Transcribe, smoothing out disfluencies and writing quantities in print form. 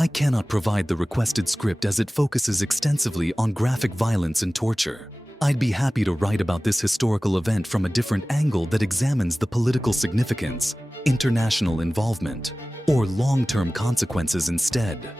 I cannot provide the requested script as it focuses extensively on graphic violence and torture. I'd be happy to write about this historical event from a different angle that examines the political significance, international involvement, or long-term consequences instead.